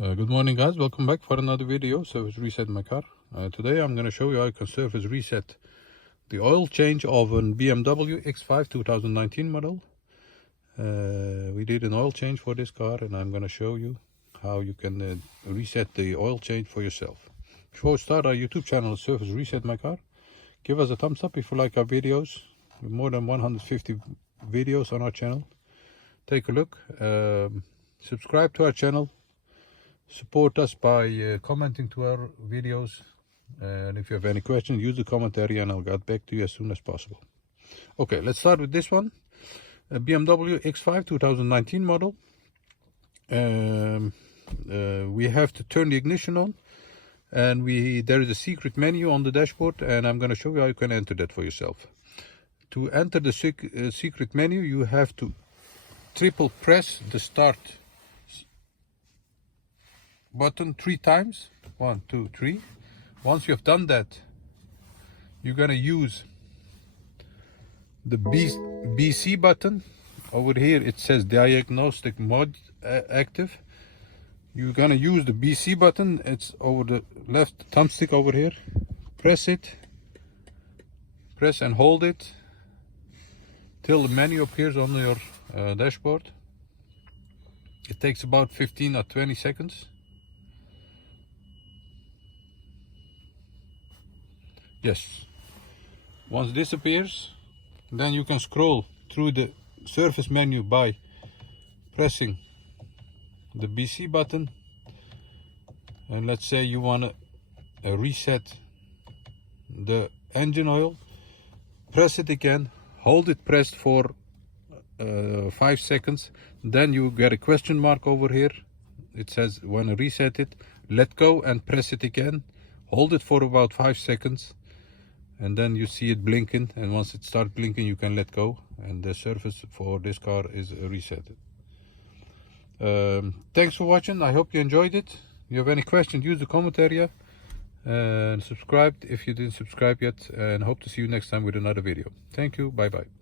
Good morning guys, welcome back for another video. Service reset my car. Today I'm going to show you how you can service reset the oil change of a BMW X5 2019 model. We did an oil change for this car and I'm going to show you how you can reset the oil change for yourself. Before we start, our YouTube channel is Service Reset My Car. Give us a thumbs up if you like our videos. We have more than 150 videos on our channel. Take a look. Subscribe to our channel. Support us by commenting to our videos, and if you have any questions, use the comment area and I'll get back to you as soon as possible. Okay, let's start with this one. A BMW X5 2019 model. We have to turn the ignition on, and there is a secret menu on the dashboard, and I'm going to show you how you can enter that for yourself. To enter the secret menu, you have to triple press the start button 3 times. 1, 2, 3. Once you have done that, you're gonna use the BC button. Over here it says diagnostic mode active. You're gonna use the BC button. It's over the left thumbstick over here. Press it, press and hold it till the menu appears on your dashboard. It takes about 15 or 20 seconds. Yes, once this appears, then you can scroll through the surface menu by pressing the BC button, and let's say you want to reset the engine oil. Press it again, hold it pressed for 5 seconds, then you get a question mark over here. It says when reset it, let go and press it again, hold it for about 5 seconds, and then you see it blinking, and once it starts blinking you can let go, and the surface for this car is reset. Thanks for watching. I hope you enjoyed it. If you have any questions, use the comment area, and subscribe if you didn't subscribe yet, and hope to see you next time with another video. Thank you. Bye bye.